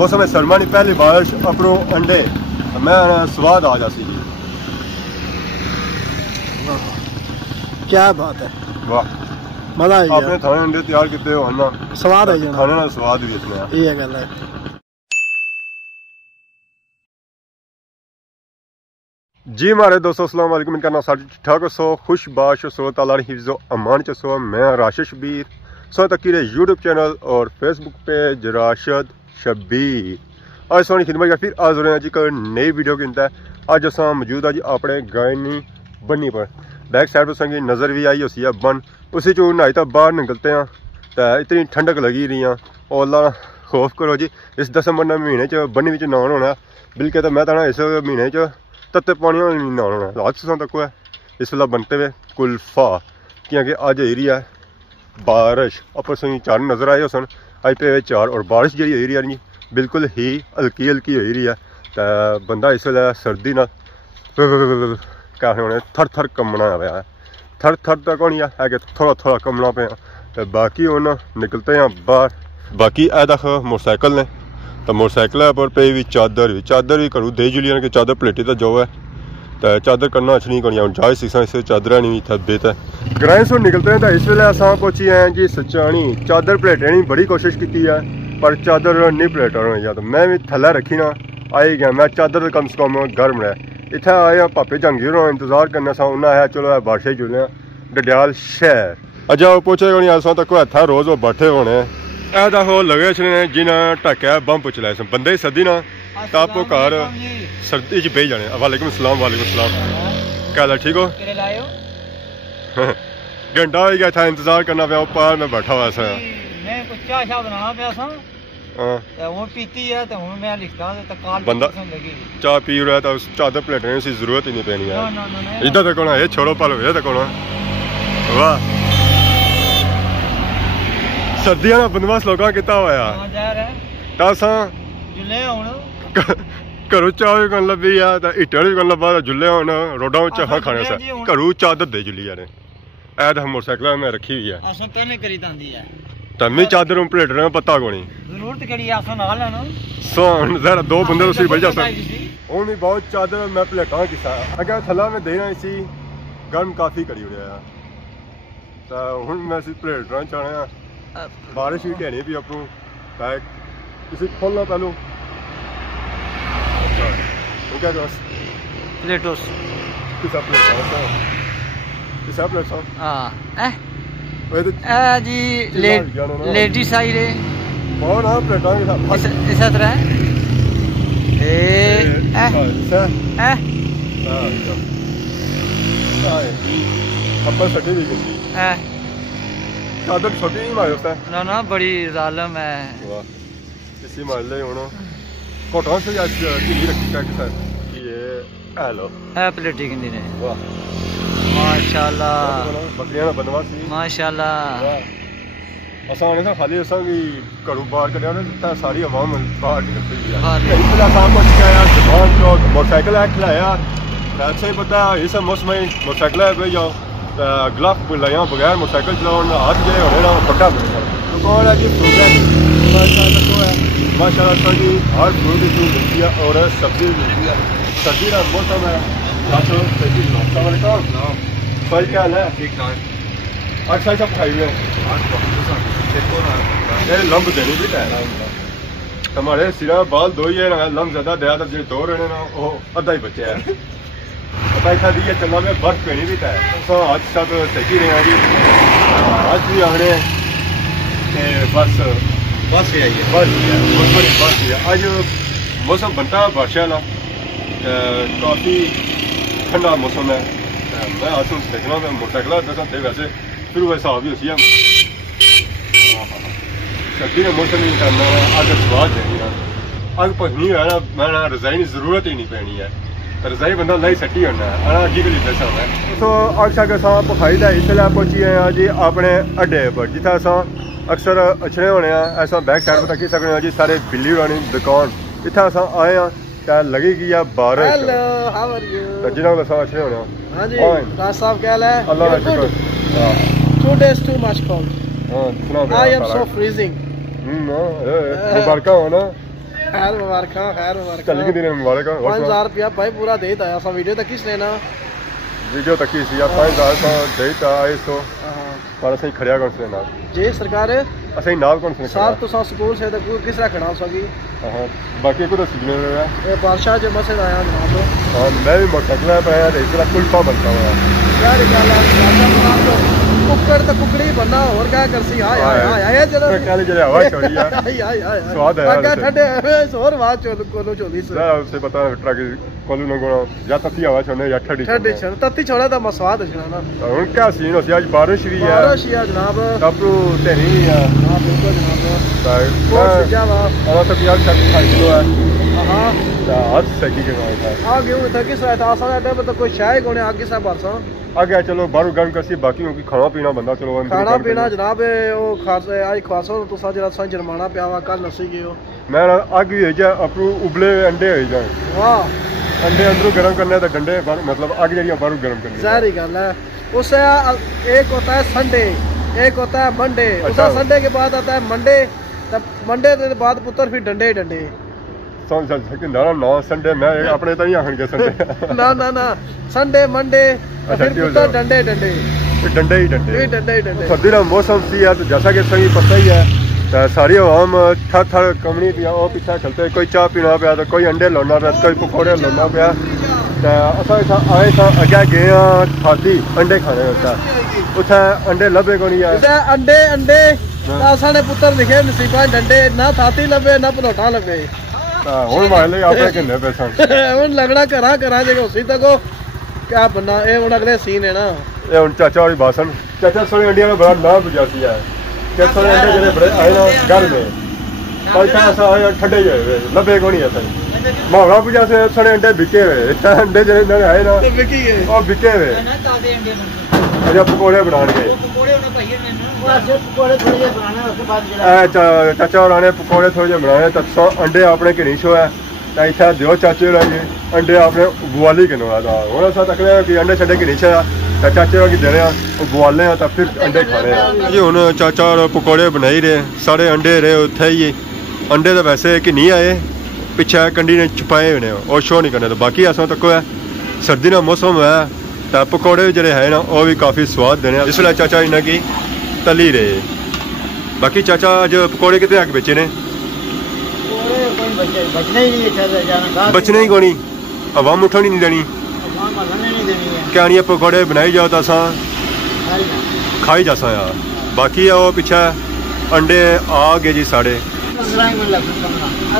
मौसम सरमा नहीं पहली बारिश अपरों अंडे मैं स्वाद आ जासी। क्या बात है, वाह मजा आ गया। आपने थाने अंडे तैयार किए हो ना, स्वाद आ जाना, खाने का स्वाद भी इतना है। ये गल है। जी हमारे दोस्तों अस्सलाम वालेकुम, इनका नाम सारी ठीक ठाक सो खुश बाश सो ताला हिफ्ज़ो अमान च सो। मैं राशिद शबीर सो तकीरे यूट्यूब चैनल और फेसबुक पेज राशिद शबीर। आज सोनी खिदमत फिर आज हो रहे हैं जी कोई नई वीडियो की है। अज अस मौजूद है जी अपने गायनी बन्नी पर, बैक साइड पर संगी नज़र भी आई उसी है बन, उसी चो नहाई तो बाहर निकलते हैं तो इतनी ठंडक लगी रही हैं। और अल्लाह खौफ करो जी, इस दिसंबर महीने च बन्नी में नहान होना, बल्कि तो मैं तो इस महीने च तत्ते पानी नहीं नहान होना। राजस्थान तक है इस वेला बनते हुए कुल्फा, क्योंकि अज हो रही है बारिश। अपर संगी चार नज़र आए सन, अज पे चार और बारिश जी हो रही है बिल्कुल ही हल्की हल्की हो रही है। तो बंदा इस वेले सर्दी ना क्या होने थर थर कमना पाया है, थर थर तक होनी है कि थोड़ा थोड़ा कमना पाया। तो बाकी हूँ निकलते हैं बाहर। बाकी ए दख मोटरसाइकिल ने, तो मोटरसाइकिल पर पे भी चादर भी करूँ दे जुलियन कि चादर प्लेटी तो जो है तो चादर करना अच्छी नहीं करनी हूँ जाए सीसा इस चादर नहीं इतना बेत है। ग्राइंड से निकलते हैं तो इस वेले अस पहुंची हैं जी सचानी। चादर प्लेटने की बड़ी कोशिश की है पर चादर नहीं प्लेट होनी, तो मैं भी थल्ले रखी ना आई गया। मैं चादर कम से कम गर्म रहा इतना आए पापे जहांगीर इंतजार करना सा उन्हें है चलो बादशाह जुले डडियाल शहर। अज पहुंचे नहीं अस तक इतना रोज वो बैठे होने ऐसा हो लगे जिन्हें ढक्या बंब चलाए सन बंदे सदी ना तो आपको घर सर्दी च बह जाने। वालेकुम सलाम क्या हाल है, ठीक हो? घंटा हो गया था इंतजार करना पाया पार में बैठा हुआ सा। बंदा चाह पी रहा है तो चादर प्लेटने की जरूरत ही नहीं पैनी है। इधर तक होना ये छोड़ो पालो ये तक होना। वाह सर्दियों का बंदोबस्त लोगों किता हुआ घरों चाह भी कन लभी है तो हीटर भी कन लभा जुले होने रोडा चाह खाने से घरों चादर दे जुली यार ऐ तो मोटरसाइकिल में रखी हुई है तमी चादर प्लेट रहे पता को नहीं जरा दो बंदे उसी बज जा हूँ भी बहुत चादर मैं प्लेटा किसा अगर थला में देना इसी गर्म काफ़ी करी रहा तो हूँ मैं प्लेट रहा चाहना बारिश ही कहनी भी अपनों बैग किसी खोलना पहलू क्या प्लेटोस किसा प्लेट हाँ जी लेडी साइड है और हाँ प्लेटा इस तरह अपन सटी भी गई चादर छोटी नहीं मारे उसने ना बड़ी जालम है इसी मार ले होना कोटों से आज किली रखी का किसा ये हेलो प्लेटी किंदी ने वाह माशाल्लाह बकरियां ना बनवासी माशाल्लाह आसान है खाली असा की घरों बाहर करिया ना सारी आवाम बाहर निकलती है। इसलिए काम कुछ क्या यार जमान चौक मोटरसाइकिल है खिलाया अच्छा ही पता है इस मौसम में मोटरसाइकिल है भाई जाओ ग्लव लाया बगैर मोटरसाइकिल चलाओ हाथ गए होने ना पट्टा तो कौन है जी फ्रूट है माशाल्लाह जी हर फ्रूट की मिलती है और सब्जी मिलती है। सर्दी का मौसम है भाई क्या हाल है ठीक ठाक अच्छा सब खाई हुए लंब देनी भी है हमारे सिरा बाल दो ही है ना लंब ज्यादा दया तो जो दो रहे ना वो अद्धा ही बचे है पता ही था दी चलना में बर्फ पहनी भी है तो आज सब सही रहे हैं जी आज भी आने बस बस ही आई है बस ही है। आज मौसम बनता है बारिश वाला काफ़ी ठंडा मौसम है। मैं आज देखना मैं मोटरसाइकिल दसा थे वैसे फिर वो हिसाब ही उसी सर्दी का मौसम ही करना है अग स्वाद है अग पसनी है ना मैं रजाई की जरूरत ही नहीं पैनी है रजाई बंदा नहीं सटी होना है अजी के लिए पैसा है। तो अग शाग अस पखाई का इसलिए पहुंची हैं जी अपने अड्डे पर जिथे अस अक्सर अच्छे होने ऐसा बैक साइड पर तक सकते हैं जी सारे बिल्ली वाली दुकान इतना अस आए हैं क्या लगेगी या बारिश जिन्हों को अच्छे होने हाँ जी राज साहब क्या है अल्लाह का शुक्र 2 days too much cold I am so freezing मुबारक हो ना खैर मुबारक चल के दिन मुबारक 5000 रुपया भाई पूरा दे आया सा वीडियो तक किस लेना वीडियो तक ही सी 5000 का देता आए तो पर असई खड़िया कौन से नाल जी सरकार असई नाल कौन से साहब तो सा स्कूल से तो किस रखना सकी हां बाकी को तो सीखने में है ये बादशाह जो मसे आया जनाब हां मैं भी मोटरसाइकिल पे आया इसका कुल्फा बनता हुआ यार क्या कुकर तो कुकड़ी बनना और क्या करसी हाय हाय हाय चलो काले जरे हवा छोड़ी यार हाय स्वाद है आगे ठंडे और बात चलो कोलो चोली से जरा उसे पता ट्रक कोलू न गोना या तती हवा छोड़ने या ठंडी छोड़ तती छोड़ा तो मसवाद है ना ਹੁਣ क्या सीन हो आज बारिश भी है बारिश है जनाब तपरू ते नहीं है हां बिल्कुल जनाब बहुत जावा और सब यार 4 किलो है हां आज सकी के मार था आगे वो था किस रहता आसान है मतलब कोई शाय कोने आगे से बरसा आगे चलो बारू गर्म करसी बाकी की खाना पीना बंदा चलो खाना पीना जनाब वो खास आज खासो तो सा जरा सा जुर्माना पियावा कल नसी गयो मैं आग भी है जा अपरू उबले अंडे हो जाए वाह अंडे अंदर गर्म करने तो डंडे मतलब आग जरिया बारू गर्म करनी जाहिर गल है उससे एक होता है संडे एक होता है मंडे उसका संडे के बाद आता है मंडे तब मंडे के बाद पुत्र फिर डंडे डंडे समझ सके ना संडे मैं अपने तो ही आखन के संडे ना ना ना संडे मंडे फिर पुत्र डंडे डंडे डंडे ही डंडे डंडे सर्दी का मौसम सी है तो जैसा कि सही पता ही है सारी आवाम थर थर कमनी पिया वो पीछे चलते कोई चाह पीना पाया तो कोई अंडे लाना पाया कोई पकौड़े लाना पाया अस आए था अगे गए खादी अंडे खाने उत्थे अंडे लभे को नहीं है अंडे अंडे साढ़े पुत्र लिखे नसीबा डंडे ना थाती लभे ना पलोटा लभे हुण मार ले आपने किन्ने पैसा हुण लगना करा करा जे उसी तक क्या बनना ए हुण अगले सीन है ना ए हुण चाचा वाली भाषण चाचा सोने इंडिया में बड़ा नाम बुझाती है के सोने अंडे जने बड़े आए ना घर में पैसा सा ठंडे जे लभे को नहीं है सही महंगा बुझा से सोने अंडे बिके हुए अंडे जने आए ना बिकी है ओ बिके हुए ताजे अंडे अच्छा पकौड़े बनाने पकौड़े होने भैया ने पकौड़े थोड़े जे बनाने उसके बाद चाचा और आने पकौड़े थोड़े जे बनाने तो अंडे अपने के नहीं शो है तो इतना दियो चाचे लगे अंडे आपने बुआली के नवा था होना सा तक कि अंडे छड़े के नीचे तो चाचे की देने बुआले तो फिर अंडे खाने जी हूँ चाचा और पकौड़े बनाई रहे सारे अंडे रहे उत्थे ही अंडे तो वैसे कि नहीं आए पिछे कंडी ने छुपाए हुए और शो नहीं करने तो बाकी ऐसा तक है सर्दी का मौसम है तो पकौड़े जड़े है ना वो भी काफ़ी स्वाद देने जिसले चाचा इन्हें की तली रहे बाकी चाचा अज पकौड़े कितने आके बेचे ने बचने ही कोनी अवाम उठनी नहीं देनी क्या नहीं पकौड़े बनाई जाओ तो असा खाई जा सा यार बाकी है वो पीछे अंडे आ गए जी साढ़े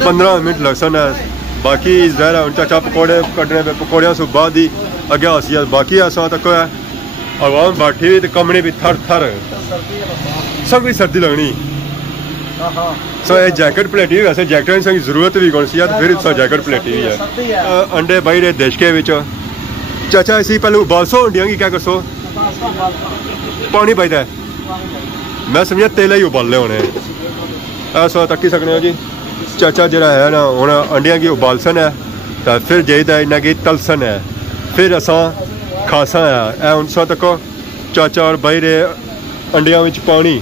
15 मिनट लग सन है बाकी जहर है चाचा पकौड़े कटने पे पकौड़िया से बाद ही अगे आसी बाकी असा तक है अवाम बैठी हुई तो कमने भी थर थर सब भी सर्दी लगनी सो ये जैकेट प्लेटी वैसे जैकेट की जरूरत भी कौन सी है तो फिर सो जैकेट प्लेटी भी है अंडे बाई रहे देश के विच चाचा इसी पहले उबालसो अंडिया की क्या करसो पानी पाईदा मैं समझा तेल ही उबाले होने सो तक्की सकने हो जी चाचा जरा है ना हूँ अंडिया की उबालसन है तो फिर जाइदा इन्ना की तलसन है फिर असा खासा है हूँ सो तको चाचा और बाई रहे अंडिया में पानी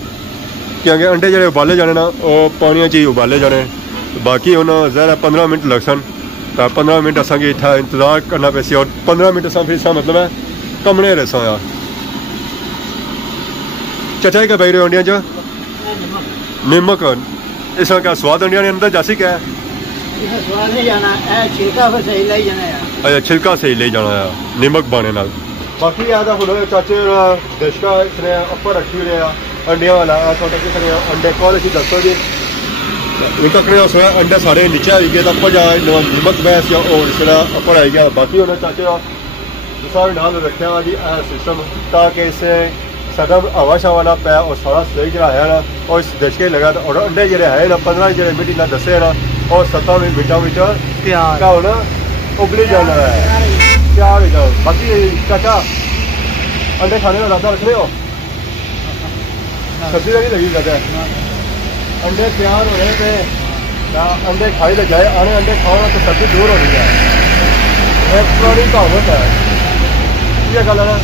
क्योंकि अंडे जड़े उबाले जाने ना वो पानी च ही उबाले जाने बाकी हूँ जरा 15 मिनट लग सन तो 15 मिनट असा इतना इंतजार करना पैसी और 15 मिनट असा फिर मतलब है कमने रहे यार चाचा ही क्या पाई रहे अंडिया च नमक इसका क्या स्वाद अंडिया ने अंदर जासी क्या है अच्छा छिलका सही ले जाना है नमक बाने नाल बाकी याद है चाचे देश का इसने अपर रखी हुई है अंडिया वाला अंडे कॉल अच्छी दसो जी तकने अंडे सारे नीचे आई गए अपर जा नमक बैस या और इस तरह अपर आई गया बाकी उन्हें चाचे सारे नाल रखे जी सिस्टम ताकि इसे सदम हवा शवा ना पाया और सारा सही जरा है ना और इस देश के लगा और अंडे जड़े है ना 15 जड़े मिनट ना दसे ना और 7 मिनट क्या होना उबली जाना है तैयार हो जाओ बाकी चाचा अंडे खाने का इरादा रख रहे हो सर्दी नहीं लगी ज़्यादा अंडे तैयार हो रहे थे अंडे खाई ले जाए आने अंडे खाओ तो सर्दी दूर हो रही है एक पुरानी कहावत है ये गल है ना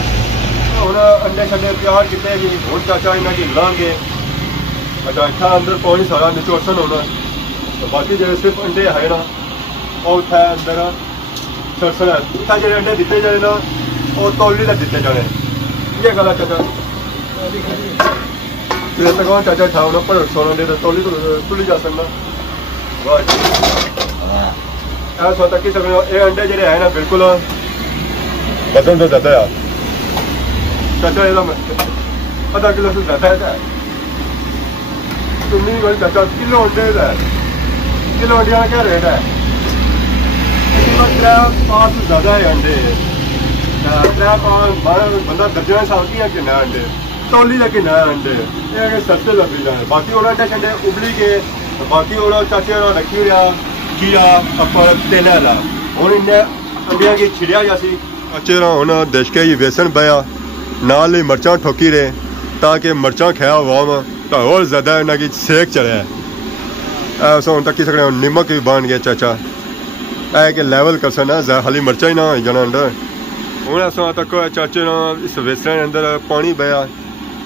हूँ अंडे शंडे तैयार किए जी हूँ चाचा इन्हें की लाँगे अच्छा इतना अंदर पानी सारा निचोड़सन होना बाकी जो सिर्फ अंडे है ना वो उत्थे अंदर सरसरा उत्थे जो अंडे दिते जाने ना वो तौली का दिते जाने ये गल है चाचा तक चाचा ठाव ना पर सोना अंडे तौली तो तुली जा सकना ऐसा तक ही सकते ये अंडे जो है ना बिल्कुल वजन तो ज्यादा है चाचा ये आधा किलो से ज्यादा है तुम नहीं चाचा किलो अंडे का किलो अंडे का क्या रेट है 3-5 से ज्यादा है अंडे 3-5 बंदा दर्जन हिसाब की किन्ना अंडे तौली का किन्ना अंडे ये सस्ते लगी जाए बाकी वो अंडे शंडे उबली के बाकी वो चाचे रखी रहा कीड़ा अपर तेल वाला हूँ इन्हें अंडिया की छिड़िया जासी चाचे हूँ देश के बेसन पाया नाल ही मिर्चा ठोकी रहे ताकि मिर्चा खाया वाम तो और ज़्यादा इन्हें की सेक चढ़ा है ऐसा हूँ तक सकते निमक भी बन गया चाचा है कि लेवल कर सकना खाली मिर्चा ही ना हो जाना अंडर हूँ ऐसा तक चाचे ना इस बेसन के अंदर पानी बया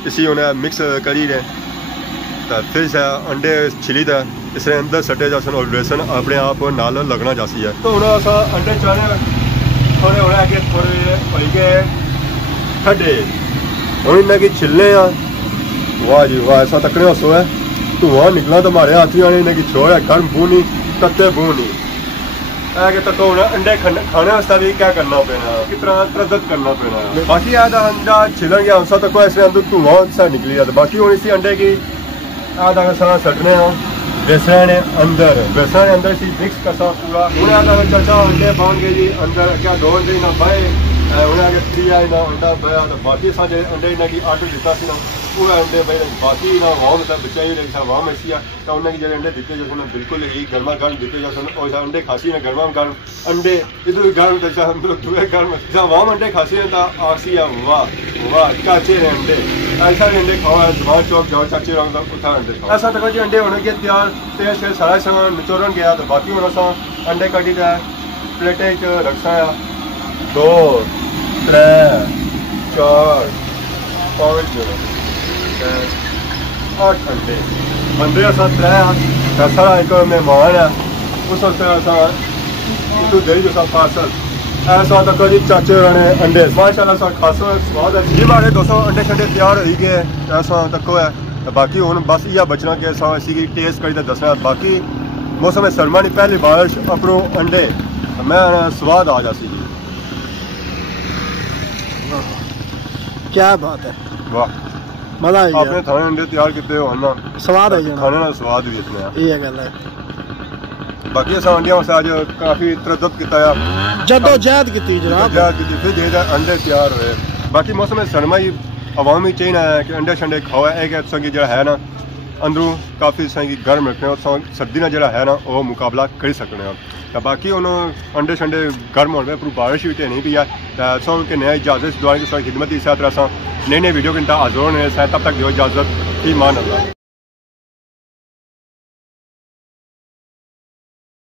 इसी उन्हें मिक्स करी रहे तो फिर अंडे छिली था इसने अंदर सटे जा और बेसन अपने आप नाल लगना जासी है तो हूँ अंडे चाने थोड़े होने के थोड़े होई के ठंडे हूँ इन्हें की छिलने वाह जी वाह ऐसा तकड़े हसो है तो वहाँ निकला तो हमारे हाथी आने इन्हें की छोड़ है गर्म बूनी तत्ते बूनी है कि तक हूँ अंडे खाने वास्ते भी क्या करना पैना कितना तरदत करना पैना बाकी आधा अंडा छिलन गया उनसा तक इसलिए अंदर धुआं सा निकली जाता बाकी हूँ इसी अंडे की आधा सारा सटने बेसन अंदर बेसन अंदर सी मिक्स करता पूरा उन्हें आधा चाचा अंडे बांध के जी अंदर क्या 2 अंडे ना बाए उन्हें आगे 3 आए ना अंडा बाया तो बाकी सारे अंडे इन्हें की आटो दिता सी ना पूरा अंडे बाए बाकी ना वाम मतलब बच्चा ही रही वाम ऐसी है तो उन्हें जो अंडे दिते जाते हैं बिल्कुल ही गर्मा गर्म दिते जाते हैं और अंडे खासी ने गर्मा गर्म अंडे इधर गर्म तो हम लोग दूसरे गर्म जहाँ वाम अंडे खासी है तो आसी है वाह वाह चाचे ने अंडे ऐसा अंडे खाओ जमान चौक जाओ चाचे रंग उठा अंडे खाओ ऐसा तक जी अंडे होने के तैयार तेल से सारा सामान निचोड़न गया तो बाकी होना सा अंडे कटी जाए प्लेटें रखसा 2 3 4 5 8 अंडे बंदे असा 3 सारा एक मेहमान है उस वक्त दही जैसा पार्सल ऐसा तक जी चाचे ने अंडे माशाल्लाह सा खासा स्वाद है जी हमारे 200 अंडे शंडे तैयार हो गए ऐसा तक है बाकी हूँ बस यह बचना कि इसी की टेस्ट करी दसना बाकी मौसम सरमा नहीं पहली बारिश अपरो अंडे मैं स्वाद आ जासी क्या बात है वाह मजा आ गया आपने थाने अंडे तैयार किए हो ना स्वाद आ जाना खाने का स्वाद भी इतना ये गल है बाकी अस अंडिया से आज काफ़ी तरदत किया जदोजहद की जनाब फिर जे अंडे तैयार हुए बाकी मौसम सरमा ही अवामी चाहिए है कि अंडे शंडे खाओ एक संगी जो है ना अंदरों काफ़ी संगी गर्म रखने और सर्दी ना जो है ना वो मुकाबला कर सकते हैं तो बाकी उन्होंने अंडे शंडे गर्म होने पर बारिश भी तो नहीं भी है सो के नया इजाज़त दुआ की खिदमत इस तरह से नई वीडियो के हाजिर होने तब तक जो इजाज़त ईमान अल्लाह।